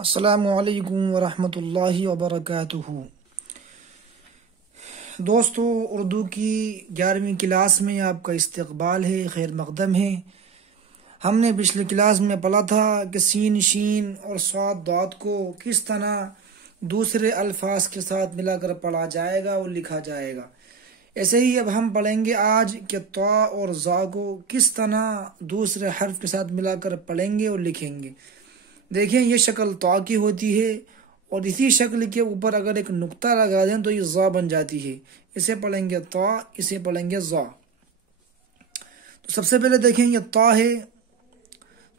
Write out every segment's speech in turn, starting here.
السلام علیکم ورحمۃ اللہ وبرکاتہ۔ دوستو، اردو کی 11ویں کلاس میں آپ کا استقبال ہے، خیر مقدم ہے۔ ہم نے پچھلی کلاس میں پڑھا تھا کہ سین شین اور صاد ضاد کو کس طرح دوسرے الفاظ کے ساتھ ملا کر پڑھا جائے گا اور لکھا جائے گا۔ ایسے ہی اب ہم پڑھیں گے آج کہ طا اور ظا کو کس طرح دوسرے حرف کے ساتھ ملا کر پڑھیں گے اور لکھیں گے۔ دیکھیں، یہ شکل طا کی ہوتی ہے اور اسی شکل کے اوپر اگر ایک نقطہ لگا دیں تو یہ ظا بن جاتی ہے۔ اسے پڑھیں گے طا، اسے پڑھیں گے ظا۔ تو سب سے پہلے دیکھیں، یہ طا ہے،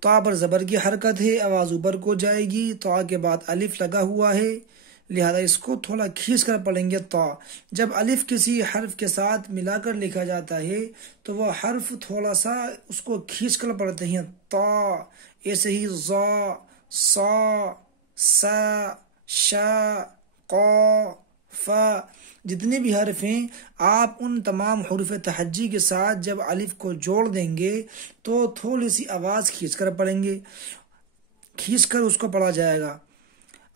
طا پر زبر کی حرکت ہے، آواز اوپر کو جائے گی، طا کے بعد الف لگا ہوا ہے، لہذا اس کو تھوڑا کھینچ کر پڑھیں گے طا۔ جب الف کسی حرف کے ساتھ ملا کر لکھا جاتا ہے تو وہ حرف تھوڑا سا اس کو کھینچ کر پڑھتے ہیں طا۔ ایسے ہی ظا، صا، سا، شا، قا، فا، جتنے بھی حرف ہیں آپ ان تمام حروف تہجی کے ساتھ جب الف کو جوڑ دیں گے تو تھوڑی سی آواز کھینچ کر پڑھیں گے، کھینچ کر اس کو پڑھا جائے گا۔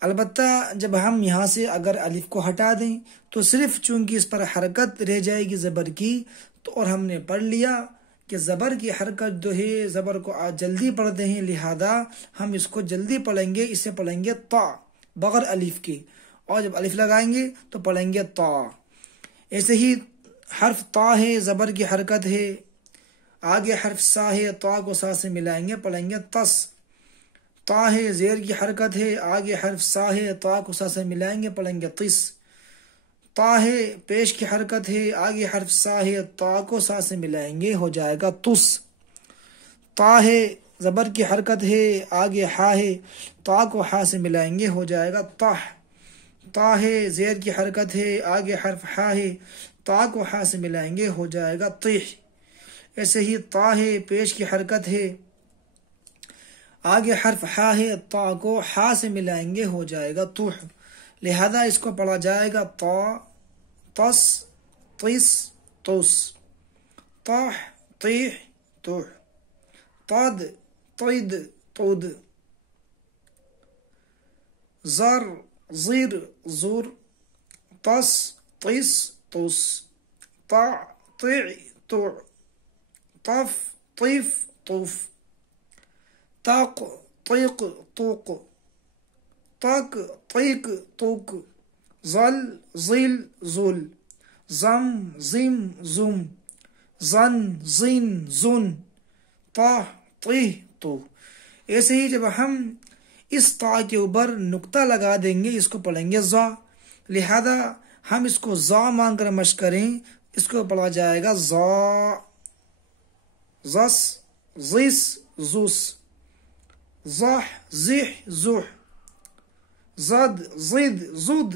البتہ جب ہم یہاں سے اگر الف کو ہٹا دیں تو صرف چونکہ اس پر حرکت رہ جائے گی زبر کی، تو اور ہم نے پڑھ لیا کہ زبر کی حرکت جو ہے، زبر کو جلدی پڑھتے ہیں، لہذا ہم اس کو جلدی پڑھیں گے، اسے پڑھیں گے طا بغیر الف کے، اور جب الف لگائیں گے تو پڑھیں گے طا۔ ایسے ہی حرف طا ہے، زبر کی حرکت ہے، آگے حرف سا ہے، طا کو سا سے ملائیں گے، پڑھیں گے تس۔ طا ہے، زیر کی حرکت ہے، آگے حرف سا ہے، طا کو سا سے ملائیں گے، پڑھیں گے تس۔ طا ہے، پیش کی حرکت ہے، آگے حرف سا ہے، طا کو سا سے ملائیں گے، ہو جائے گا تس۔ طا ہے، زبر کی حرکت ہے، آگے ہا ہے، طا کو ہا سے ملائیں گے، ہو جائے گا طح۔ طا ہے، زیر کی حرکت ہے، آگے حرف ہا ہے، طا کو ہا سے ملائیں گے، ہو جائے گا طیح۔ ایسے ہی طا ہے، پیش کی حرکت ہے، آگے حرف ہا ہے، طا کو ہا سے ملائیں گے، ہو جائے گا طح۔ لہذا اس کو پڑھا جائے گا طا، تس، تس، تس، طح، طیح، طح، طد، طد، طد، زر، زر، زر، تس، تس، تس، طع، طع، طع، طف، طف، طف، طق، طق، طق، طق، طق، طق، ظل، ظل، ظل، زم، زم، زم، زن، زن، زن، طہ، طہ، طہ۔ ایسے ہی جب ہم اس طا کے اوپر نقطہ لگا دیں گے اس کو پڑھیں گے ظا، لہذا ہم اس کو ظا مان کر مشق کریں، اس کو پڑھا جائے گا ظا، زس، زس، زس، زح، زح، زح، زد، زد، زد،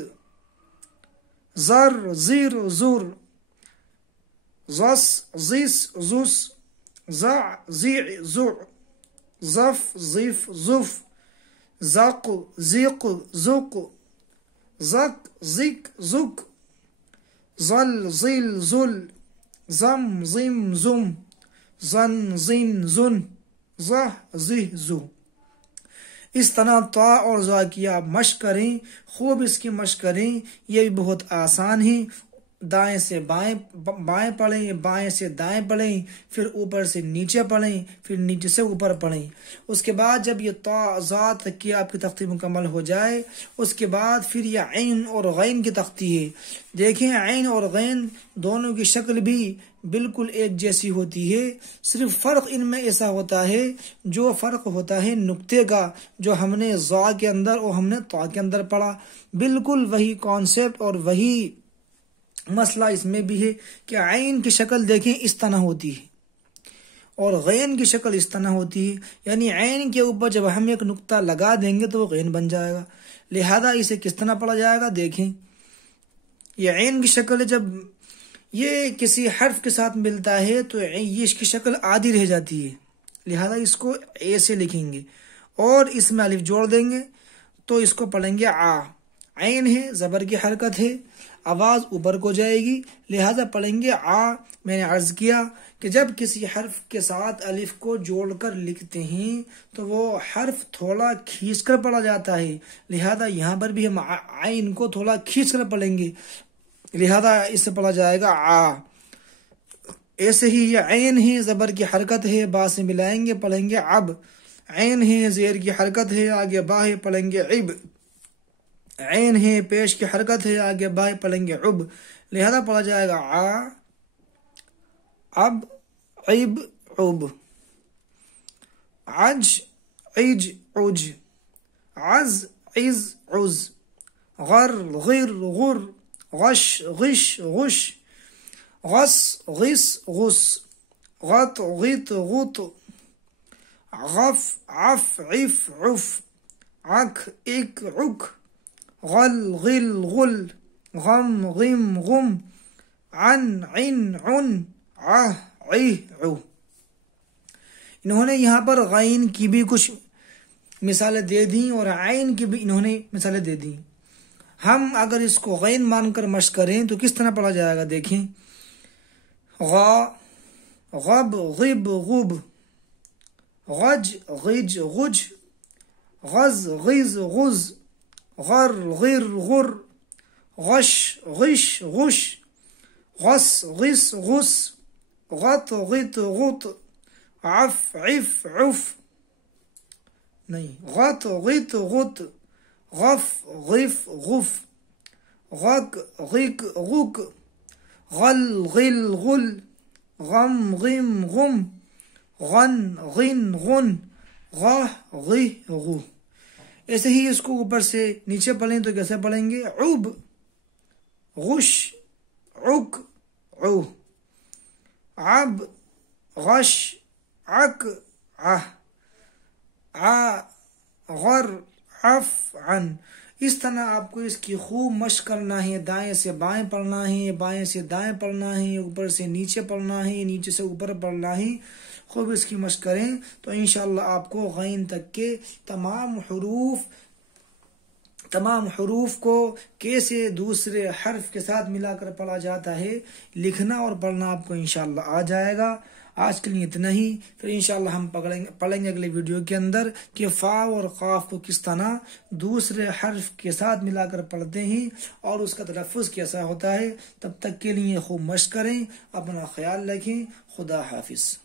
زر، زر، زر، زس، زس، زس، زع، زع، زع، زف، زف، زف، زق، زق، زق، زک، زک، زک، زل، زل، زل، زم، زم، زم، زن، زن، زن، زہ، زہ، زہ۔ اس طرح طا اور ظا کی آپ مشق کریں، خوب اس کی مشق کریں، یہ بھی بہت آسان ہے۔ دائیں سے بائیں بائیں پڑھیں، بائیں سے دائیں پڑھیں، پھر اوپر سے نیچے پڑھیں، پھر نیچے سے اوپر پڑھیں۔ اس کے بعد جب یہ طا ظا تک کی آپ کی تختی مکمل ہو جائے، اس کے بعد پھر یہ عین اور غین کی تختی ہے۔ دیکھیں، عین اور غین دونوں کی شکل بھی بالکل ایک جیسی ہوتی ہے، صرف فرق ان میں ایسا ہوتا ہے، جو فرق ہوتا ہے نقطے کا، جو ہم نے ظا کے اندر اور ہم نے طا کے اندر پڑھا، بالکل وہی کانسیپٹ اور وہی مسئلہ اس میں بھی ہے کہ عین کی شکل دیکھیں اس طرح ہوتی ہے اور غین کی شکل اس طرح ہوتی ہے، یعنی عین کے اوپر جب ہم ایک نقطہ لگا دیں گے تو وہ غین بن جائے گا۔ لہذا اسے کس طرح پڑھا جائے گا، دیکھیں، یہ عین کی شکل ہے، جب یہ کسی حرف کے ساتھ ملتا ہے تو یہ اس کی شکل آدھی رہ جاتی ہے، لہذا اس کو اے سے لکھیں گے اور اس میں الف جوڑ دیں گے تو اس کو پڑھیں گے آ۔ عین ہے، زبر کی حرکت ہے، آواز اوپر کو جائے گی، لہذا پڑھیں گے آ۔ میں نے عرض کیا کہ جب کسی حرف کے ساتھ الف کو جوڑ کر لکھتے ہیں تو وہ حرف تھوڑا کھینچ کر پڑھا جاتا ہے، لہذا یہاں پر بھی ہم عین کو تھوڑا کھینچ کر پڑھیں گے، لہذا اس سے پڑھا جائے گا آ۔ ایسے ہی یہ عین ہے، زبر کی حرکت ہے، با سے ملائیں گے پڑھیں گے اب۔ عین ہے، زیر کی حرکت ہے، آگے با ہے پڑھیں گے عب۔ عین ہے، پیش کی حرکت ہے، آگے با ہے پڑھیں گے عب، لہذا پڑھا جائے گا آ اب عب عب۔ عج عج عج، عز عز عز، غر غر غر، غش غش غش، غص غص غص، غط غط غط، غف عف عف عف، عک اک عک، غل غل غل، غم غم غم، عن عن عن، عہ عہ عہ۔ انہوں نے یہاں پر غین کی بھی کچھ مثالیں دے دیں اور عین کی بھی انہوں نے مثالیں دے دیں۔ ہم اگر اس کو غین مان کر مشق کریں تو کس طرح پڑھا جائے گا، دیکھیں۔ غا غب غب غب، غج غج غج، غز غز غز، غر غر غر، غش غش غش، غص غص غص، غط غط غط، عف عف عف، نہیں، غط غط غط، غف غف غف، غق غق غق، غل غل غل، غم غم غم، غن غن غن، غہ غہ غہ۔ ایسے ہی اس کو اوپر سے نیچے پڑھیں تو کیسے پڑھیں گے، عب غش عک عو، عب غش عک عہ، آ غر عف عن۔ اس طرح آپ کو اس کی خوب مشق کرنا ہے، دائیں سے بائیں پڑھنا ہے، بائیں سے دائیں پڑھنا ہے، اوپر سے نیچے پڑھنا ہے، نیچے سے اوپر پڑھنا ہے۔ خوب اس کی مشق کریں تو انشاءاللہ آپ کو غین تک کے تمام حروف کو کیسے دوسرے حرف کے ساتھ ملا کر پڑھا جاتا ہے لکھنا اور پڑھنا آپ کو انشاءاللہ آ جائے گا۔ آج کے لیے اتنا ہی، پھر انشاءاللہ ہم پڑھیں گے اگلے ویڈیو کے اندر کہ فا اور قاف کو کس طرح دوسرے حرف کے ساتھ ملا کر پڑھتے ہیں اور اس کا تلفظ کیسا ہوتا ہے۔ تب تک کے لیے خوب مشق کریں، اپنا خیال رکھیں، خدا حافظ۔